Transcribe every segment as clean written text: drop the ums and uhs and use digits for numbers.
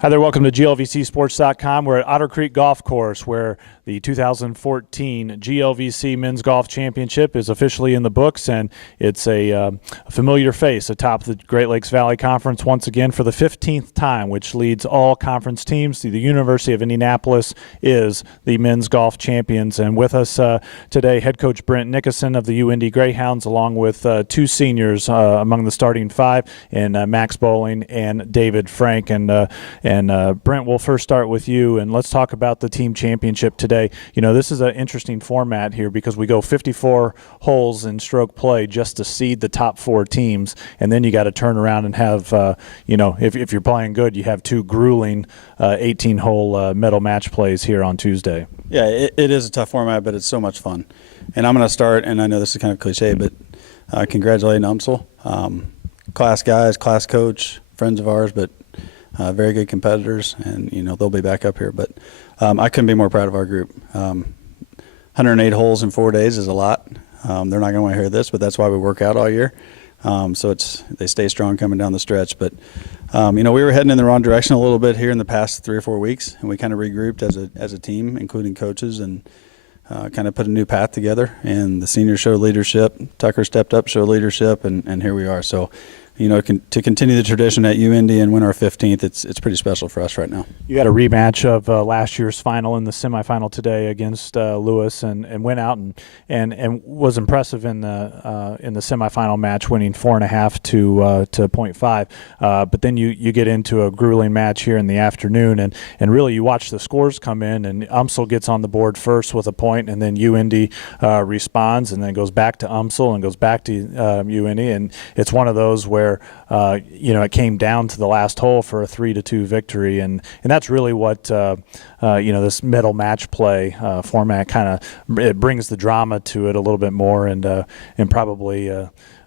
Hi there, welcome to GLVCsports.com. We're at Otter Creek Golf Course where the 2014 GLVC Men's Golf Championship is officially in the books, and it's a familiar face atop the Great Lakes Valley Conference once again for the 15th time, which leads all conference teams. The University of Indianapolis is the men's golf champions, and with us today, head coach Brent Nicoson of the UIndy Greyhounds, along with two seniors among the starting five, and Max Bowling and David Frank. And Brent, we'll first start with you, and let's talk about the team championship today. You know, this is an interesting format here because we go 54 holes in stroke play just to seed the top four teams, and then you got to turn around and have, if you're playing good, you have two grueling 18-hole medal match plays here on Tuesday. Yeah, it is a tough format, but it's so much fun. And I'm going to start, and I know this is kind of cliche, but congratulating UMSL. Class guys, class coach, friends of ours, but very good competitors, and they'll be back up here. But I couldn't be more proud of our group. 108 holes in 4 days is a lot. They're not going to want to hear this, but that's why we work out all year. So they stay strong coming down the stretch. But we were heading in the wrong direction a little bit here in the past 3 or 4 weeks, and we kind of regrouped as a team, including coaches, and kind of put a new path together. And the seniors showed leadership. Tucker stepped up, showed leadership, and here we are. So, to continue the tradition at UIndy and win our 15th, it's pretty special for us right now. You had a rematch of last year's final in the semifinal today against Lewis, and went out and was impressive in the semifinal match, winning 4.5 to 0.5. But then you get into a grueling match here in the afternoon, and really you watch the scores come in, and UMSL gets on the board first with a point, and then UIndy responds, and then goes back to UMSL and goes back to UIndy, and it's one of those where it came down to the last hole for a 3-2 victory, and that's really what this medal match play format it brings the drama to it a little bit more, and probably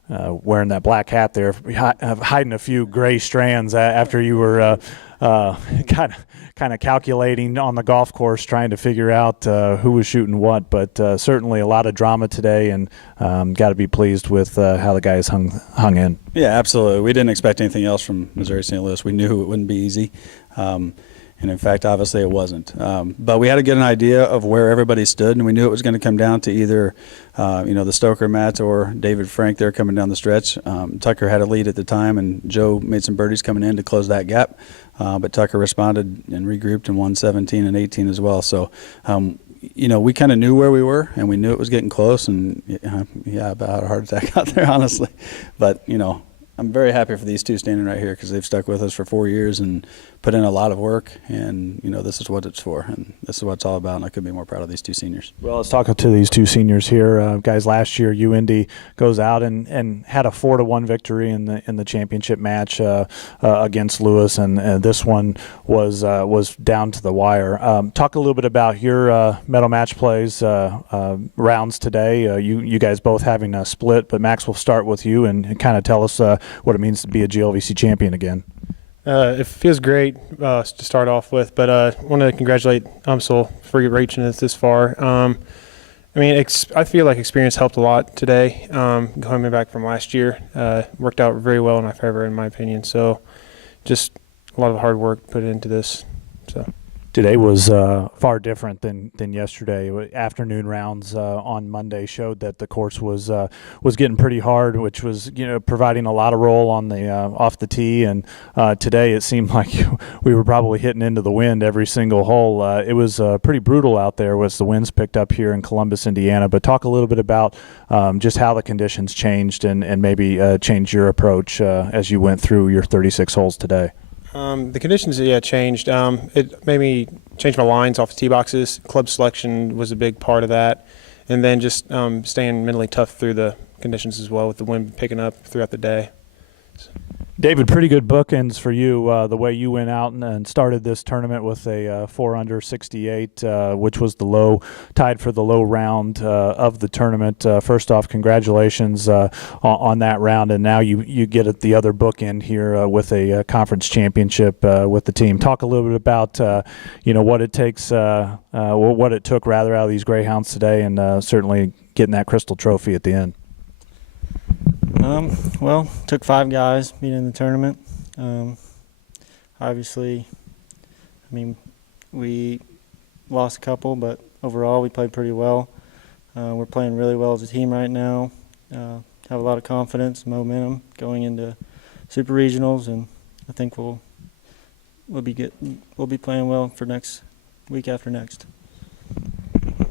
wearing that black hat there, hiding a few gray strands after you were kind of calculating on the golf course, trying to figure out who was shooting what. But certainly a lot of drama today, and got to be pleased with how the guys hung in. Yeah, absolutely. We didn't expect anything else from Missouri St. Louis. We knew it wouldn't be easy. And in fact, obviously it wasn't. But we had to get an idea of where everybody stood, and we knew it was going to come down to either, the Stoker Matt or David Frank there coming down the stretch. Tucker had a lead at the time, and Joe made some birdies coming in to close that gap. But Tucker responded and regrouped and won 17 and 18 as well. So, we kind of knew where we were, and we knew it was getting close, and about a heart attack out there, honestly. But, I'm very happy for these two standing right here because they've stuck with us for 4 years and put in a lot of work, and this is what it's for, and this is what it's all about, and I couldn't be more proud of these two seniors. Well, let's talk to these two seniors here. Guys, last year UIndy goes out and had a 4-1 victory in the championship match against Lewis, and this one was down to the wire. Talk a little bit about your medal match plays rounds today. You guys both having a split, but Max, will start with you and kind of tell us what it means to be a GLVC champion again. It feels great to start off with, but I want to congratulate UMSL for reaching us this far. I feel like experience helped a lot today. Coming back from last year, worked out very well in my favor, in my opinion. So, just a lot of hard work put into this. So. Today was far different than yesterday. Afternoon rounds on Monday showed that the course was getting pretty hard, which was providing a lot of roll on the off the tee. And today it seemed like we were probably hitting into the wind every single hole. It was pretty brutal out there as the winds picked up here in Columbus, Indiana. But talk a little bit about just how the conditions changed and maybe changed your approach as you went through your 36 holes today. The conditions, changed. It made me change my lines off the tee boxes. Club selection was a big part of that. And then just staying mentally tough through the conditions as well, with the wind picking up throughout the day. So. David, pretty good bookends for you, the way you went out and started this tournament with a 4-under 68, which was tied for the low round of the tournament. First off, congratulations on that round, and now you get at the other bookend here with a conference championship with the team. Talk a little bit about what it takes, what it took rather out of these Greyhounds today, and certainly getting that Crystal Trophy at the end. Well, took 5 guys being in the tournament. Obviously, I mean, we lost a couple, but overall we played pretty well. We're playing really well as a team right now. Have a lot of confidence, momentum going into super regionals, and I think we'll be good. We'll be playing well for next week after next.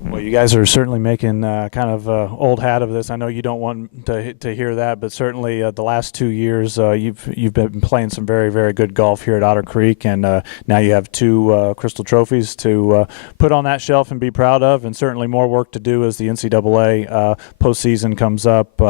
Well, you guys are certainly making kind of old hat of this. I know you don't want to hear that, but certainly the last 2 years you've been playing some very, very good golf here at Otter Creek, and now you have 2 Crystal trophies to put on that shelf and be proud of, and certainly more work to do as the NCAA postseason comes up.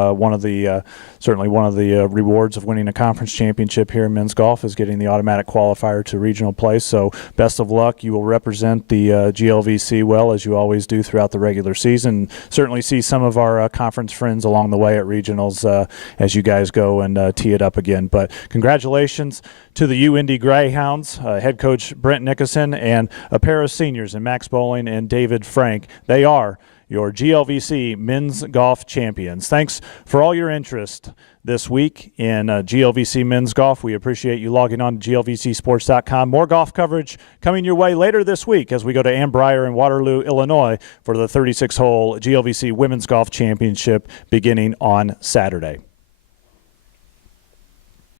Certainly one of the rewards of winning a conference championship here in men's golf is getting the automatic qualifier to regional play. So best of luck. You will represent the GLVC well, as you always do throughout the regular season. Certainly see some of our conference friends along the way at regionals as you guys go and tee it up again. But congratulations to the Indy Greyhounds, head coach Brent Nicoson, and a pair of seniors in Max Bowling and David Frank. They are your GLVC men's golf champions. Thanks for all your interest this week in GLVC men's golf. We appreciate you logging on to glvcsports.com. More golf coverage coming your way later this week as we go to Ann Brier in Waterloo, Illinois for the 36-hole GLVC women's golf championship beginning on Saturday.